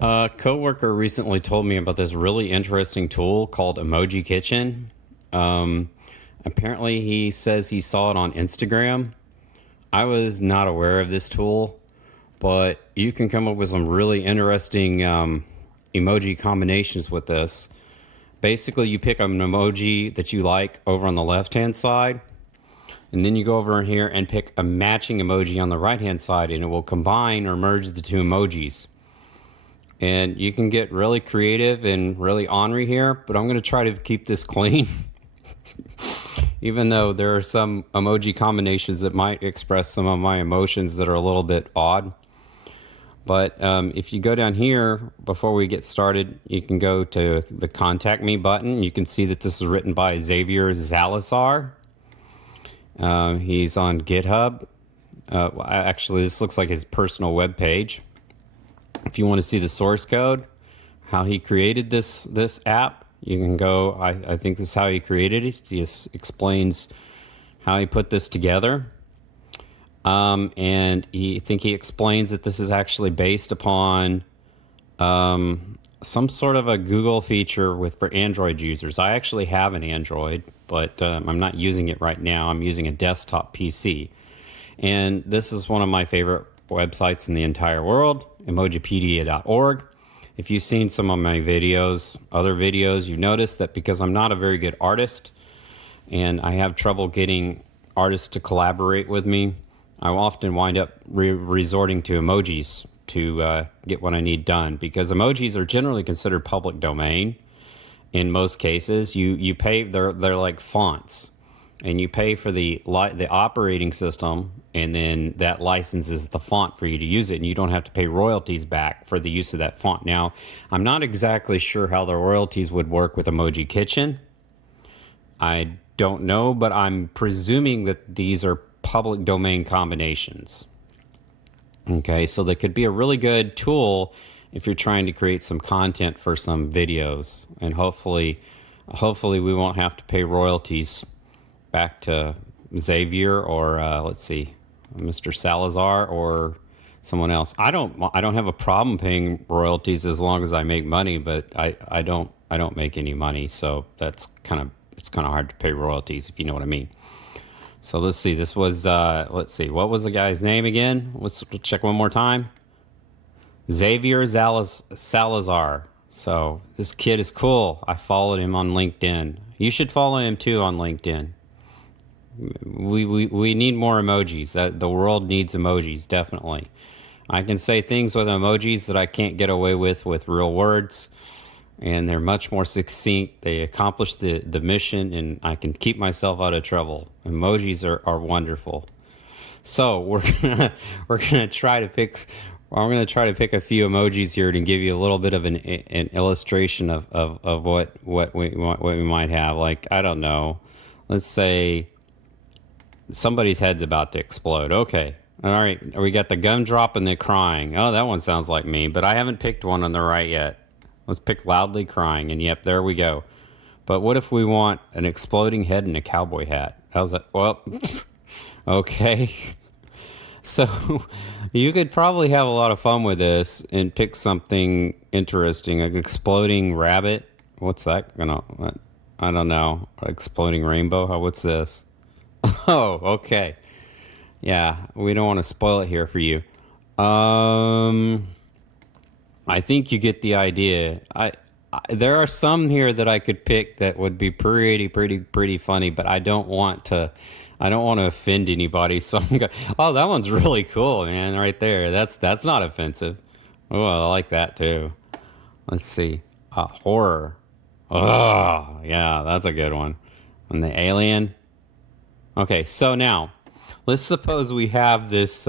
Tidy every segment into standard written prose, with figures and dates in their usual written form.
A coworker recently told me about this really interesting tool called Emoji Kitchen. Um, Apparently, he says he saw it on Instagram. I was not aware of this tool, but you can come up with some really interesting emoji combinations with this. Basically, you pick an emoji that you like over on the left hand side, and then you go over here and pick a matching emoji on the right hand side, and it will combine or merge the two emojis. And you can get really creative and really ornery here, but I'm going to try to keep this clean, even though there are some emoji combinations that might express some of my emotions that are a little bit odd. But if you go down here, before we get started, you can go to the Contact Me button. You can see that this is written by Xavier Zalazar. He's on GitHub. Actually, this looks like his personal web page. If you want to see the source code, how he created this app, you can go. I think this is how he created it. He just explains how he put this together. And he explains that this is actually based upon some sort of a Google feature for Android users. I actually have an Android, but I'm not using it right now. I'm using a desktop PC. And this is one of my favorite websites in the entire world, emojipedia.org. If you've seen some of my videos, other videos, you've noticed that because I'm not a very good artist and I have trouble getting artists to collaborate with me, I often wind up resorting to emojis to get what I need done, because emojis are generally considered public domain. In most cases, you pay, they're like fonts, and you pay for the operating system, and then that licenses the font for you to use it, and you don't have to pay royalties back for the use of that font. Now, I'm not exactly sure how the royalties would work with Emoji Kitchen. I don't know, but I'm presuming that these are public domain combinations. Okay, so they could be a really good tool if you're trying to create some content for some videos, and hopefully we won't have to pay royalties back to Xavier or let's see, Mr. Salazar or someone else. I don't have a problem paying royalties as long as I make money, but I don't make any money, so it's kind of hard to pay royalties, if you know what I mean. So let's see. This was let's see, what was the guy's name again? Let's check one more time. Xavier Salazar. So this kid is cool. I followed him on LinkedIn. You should follow him too on LinkedIn. We need more emojis. The world needs emojis, definitely. I can say things with emojis that I can't get away with real words, and they're much more succinct. They accomplish the mission, and I can keep myself out of trouble. Emojis are wonderful. So we're gonna try to pick. I'm gonna try to pick a few emojis here to give you a little bit of an illustration of what we might have. Like, I don't know. Let's say somebody's head's about to explode. Okay. All right. We got the gumdrop and the crying. Oh, that one sounds like me, but I haven't picked one on the right yet. Let's pick loudly crying, and yep, there we go. But what if we want an exploding head and a cowboy hat? How's that? Well, okay. So you could probably have a lot of fun with this and pick something interesting, an exploding rabbit. What's that gonna? I don't know. Exploding rainbow. What's this? Oh, okay. Yeah, we don't want to spoil it here for you. I think you get the idea. There are some here that I could pick that would be pretty funny, but I don't want to offend anybody. So I'm going, oh, that one's really cool, man, right there. That's not offensive. Oh, I like that too. Let's see. Horror. Oh, yeah, that's a good one. And the alien. Okay, so now let's suppose we have this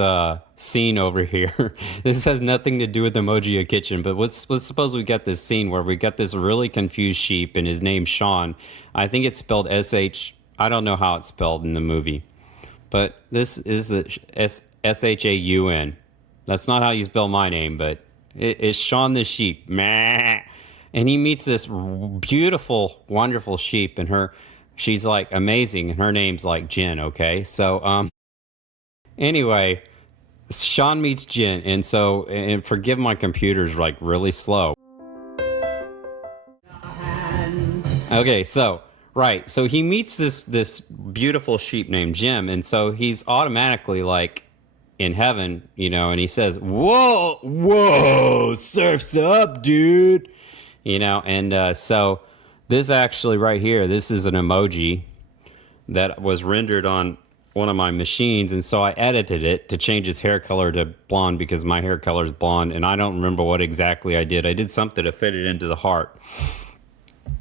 scene over here. This has nothing to do with Emoji Kitchen, but let's suppose we got this scene where we got this really confused sheep, and his name's Sean. I think it's spelled S-H. I don't know how it's spelled in the movie, but this is S-H-A-U-N. That's not how you spell my name, but it's Sean the sheep. Meh. And he meets this beautiful, wonderful sheep, and she's like amazing, and her name's like Jen. Okay, so anyway, Sean meets Jen, and so, and forgive my computer's like really slow. Okay, so right, so he meets this beautiful sheep named Jim, and so he's automatically like in heaven, you know, and he says, "Whoa, whoa, surf's up, dude," you know, and so this actually right here, this is an emoji that was rendered on one of my machines, and so I edited it to change his hair color to blonde because my hair color is blonde, and I don't remember what exactly I did. I did something to fit it into the heart.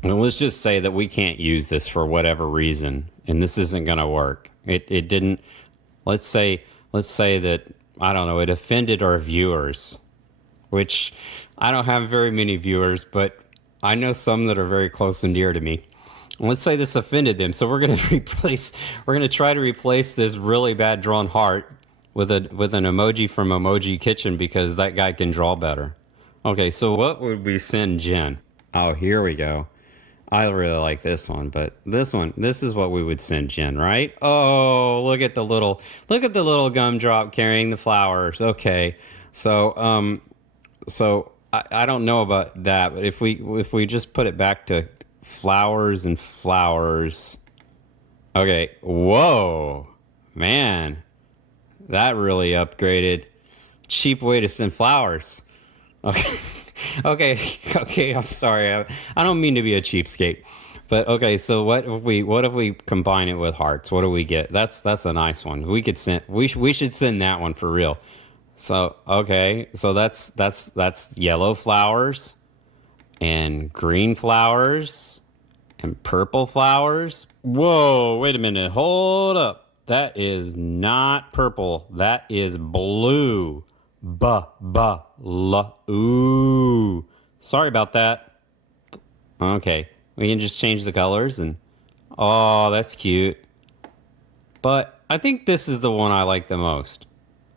And let's just say that we can't use this for whatever reason, and this isn't going to work. It didn't. Let's say that, I don't know, it offended our viewers, which I don't have very many viewers, but I know some that are very close and dear to me. Let's say this offended them, so we're going to try to replace this really bad drawn heart with an emoji from Emoji Kitchen because that guy can draw better. Okay, so what would we send Jen? Oh, here we go. I really like this one, but this is what we would send Jen, right? Oh, look at the little gumdrop carrying the flowers. Okay, so I don't know about that, but if we just put it back to flowers and flowers. Okay, whoa, man, that really upgraded. Cheap way to send flowers. Okay. Okay, I'm sorry. I don't mean to be a cheapskate. But okay, so what if we combine it with hearts? What do we get? That's a nice one. We should send that one for real. So, okay. So that's yellow flowers and green flowers and purple flowers. Whoa, wait a minute. Hold up. That is not purple. That is blue. Ooh. Sorry about that. Okay. We can just change the colors and... Oh, that's cute. But I think this is the one I like the most.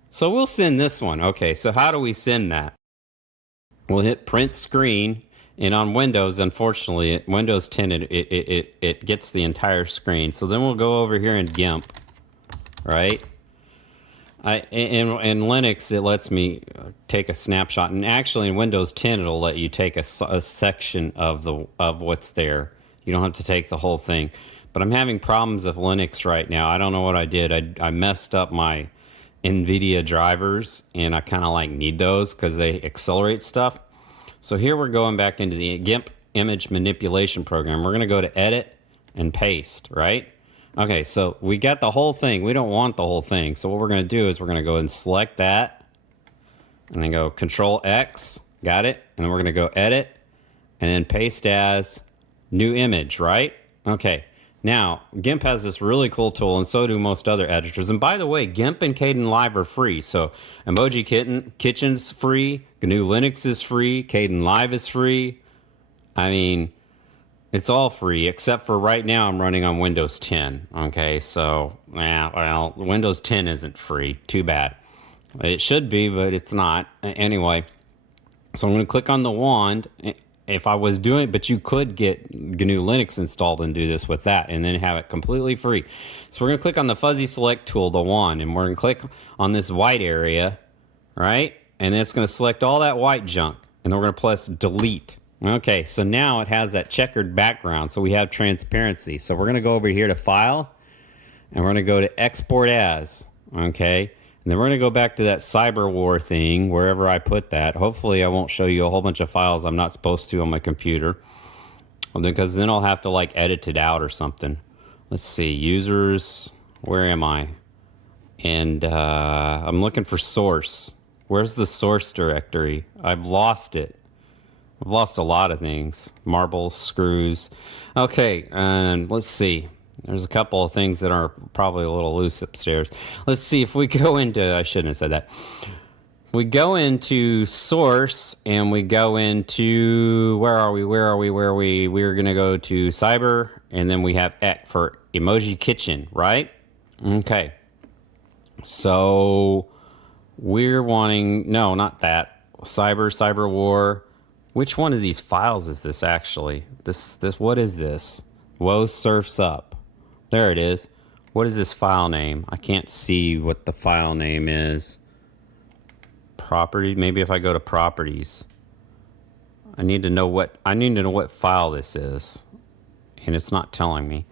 So we'll send this one. Okay, so how do we send that? We'll hit print screen. And on Windows, unfortunately, Windows 10, it gets the entire screen. So then we'll go over here in GIMP. Right? In Linux, it lets me take a snapshot, and actually in Windows 10, it'll let you take a section of what's there. You don't have to take the whole thing. But I'm having problems with Linux right now. I don't know what I did. I messed up my NVIDIA drivers, and I kind of like need those because they accelerate stuff. So here we're going back into the GIMP image manipulation program. We're going to go to Edit and Paste, right? Okay, so we got the whole thing. We don't want the whole thing. So what we're going to do is we're going to go and select that. And then go Control X. Got it? And then we're going to go Edit. And then Paste as New Image, right? Okay. Now, GIMP has this really cool tool, and so do most other editors. And by the way, GIMP and Kdenlive are free. So Emoji Kitchen's free. GNU Linux is free. Kdenlive is free. I mean... It's all free, except for right now I'm running on Windows 10. Okay, so, yeah, well, Windows 10 isn't free. Too bad. It should be, but it's not. Anyway, so I'm going to click on the wand. If I was doing it, but you could get GNU Linux installed and do this with that, and then have it completely free. So we're going to click on the fuzzy select tool, the wand, and we're going to click on this white area, right? And it's going to select all that white junk, and then we're going to press delete. Okay, so now it has that checkered background, so we have transparency. So we're going to go over here to File, and we're going to go to Export As, okay? And then we're going to go back to that cyber war thing, wherever I put that. Hopefully I won't show you a whole bunch of files I'm not supposed to on my computer, because then I'll have to, like, edit it out or something. Let's see, users, where am I? And I'm looking for source. Where's the source directory? I've lost it. I've lost a lot of things. Marbles, screws. Okay, and let's see. There's a couple of things that are probably a little loose upstairs. Let's see if we go into... I shouldn't have said that. We go into source, and we go into... Where are we? We're going to go to cyber, and then we have X for Emoji Kitchen, right? Okay. So we're wanting... No, not that. Cyber war... Which one of these files is this actually? This what is this? Woe surfs up. There it is. What is this file name? I can't see what the file name is. property. Maybe if I go to properties, I need to know what file this is, and it's not telling me.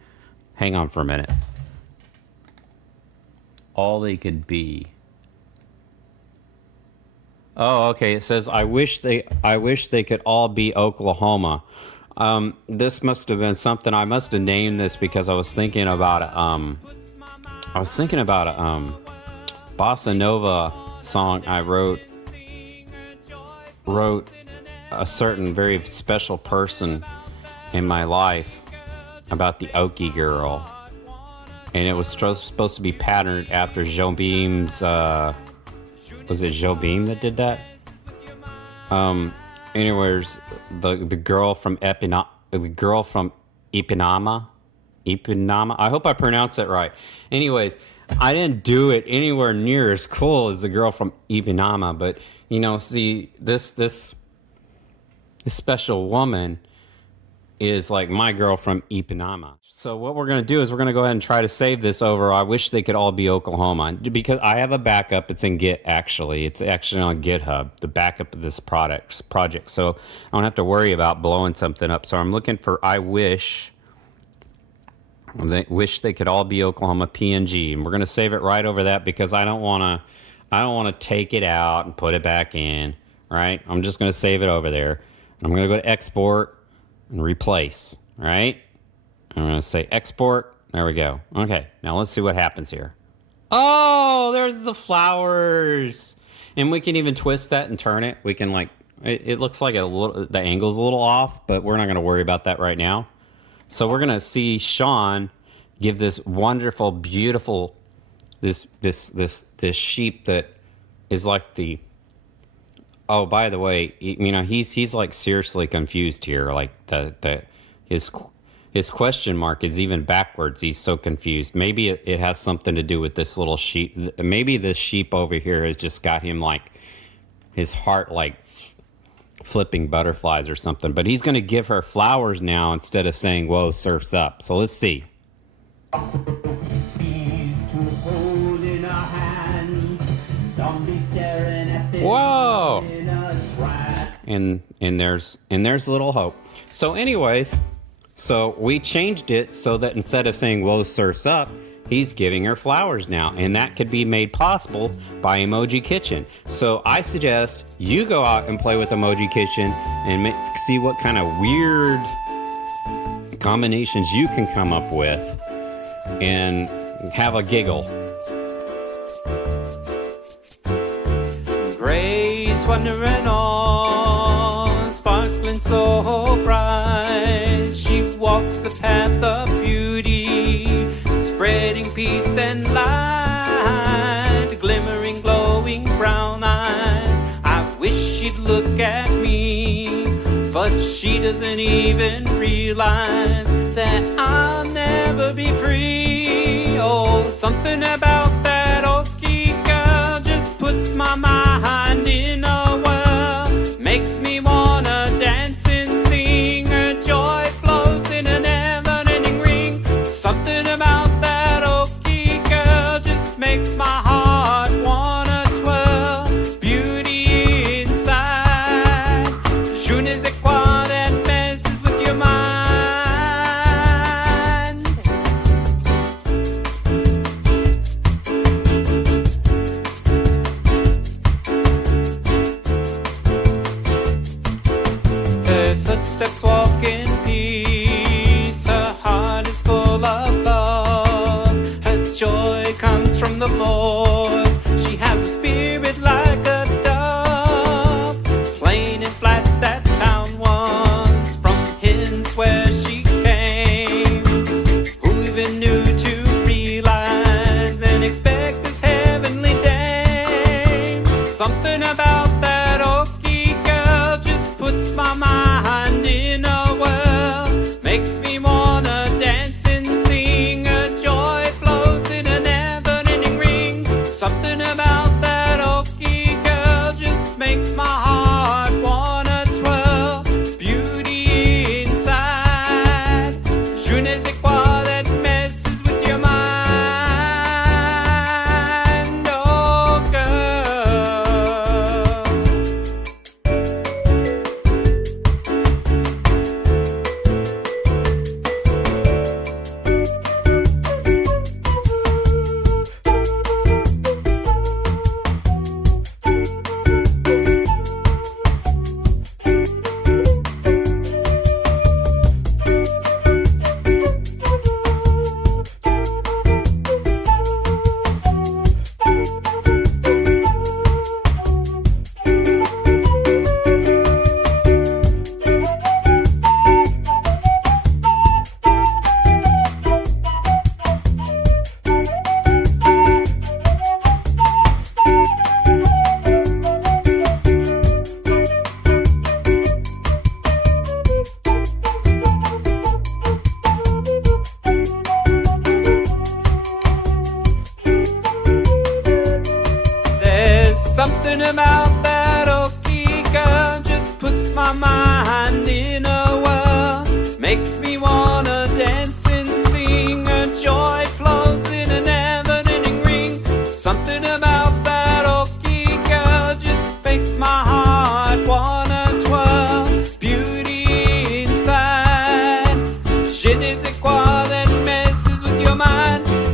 Hang on for a minute. All they could be. Oh, okay. It says I wish they could all be Oklahoma. This must have been something I must have named this because I was thinking about it. I was thinking about a bossa nova song I wrote a certain very special person in my life about the Okie girl, and it was supposed to be patterned after Jobim's. Was it Jobim that did that? Anyways, the girl from Ipanema. I hope I pronounced that right. Anyways, I didn't do it anywhere near as cool as the girl from Ipanema, but see, this special woman is like my girl from Ipanema. So what we're going to do is we're going to go ahead and try to save this over. I wish they could all be Oklahoma, because I have a backup. It's in Git, actually. It's actually on GitHub, the backup of this project. So I don't have to worry about blowing something up. So I'm looking for I wish they could all be Oklahoma PNG, and we're going to save it right over that because I don't want to take it out and put it back in, right? I'm just going to save it over there. I'm going to go to export and replace, right? I'm going to say export. There we go. Okay, now let's see what happens here. Oh, there's the flowers. And we can even twist that and turn it. We can it looks like the angle's a little off, but we're not going to worry about that right now. So we're going to see Sean give this wonderful, beautiful, this sheep that is like the, oh, by the way, he's like seriously confused here. Like his question mark is even backwards. He's so confused. Maybe it has something to do with this little sheep. Maybe this sheep over here has just got him like his heart like flipping butterflies or something. But he's going to give her flowers now instead of saying, whoa, surf's up. So let's see. Whoa! And there's a little hope. So anyways, so we changed it so that instead of saying, whoa, surf's up, he's giving her flowers now. And that could be made possible by Emoji Kitchen. So I suggest you go out and play with Emoji Kitchen and see what kind of weird combinations you can come up with and have a giggle. Grace wandering on, sparkling so bright. She walks the path of beauty, spreading peace and light. Glimmering, glowing brown eyes. I wish she'd look at me, but she doesn't even realize that I'll never be free. Oh, something about that Okie girl just puts my mind in a whirl. Makes me wanna dance and sing. Her joy flows in a never-ending ring. Something about that Okie girl just makes my heart wanna twirl. Beauty inside, je ne sais quoi that messes with your mind.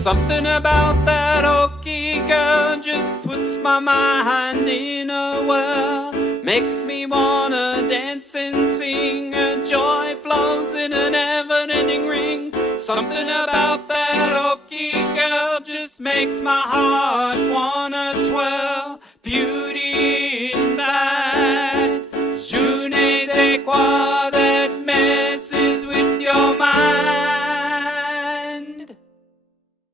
Something about that hokey girl just puts my mind in a whirl. Makes me wanna dance and sing. Her joy flows in a never-ending ring. Something about that hokey girl just makes my heart wanna twirl. Beauty inside, je ne sais quoi.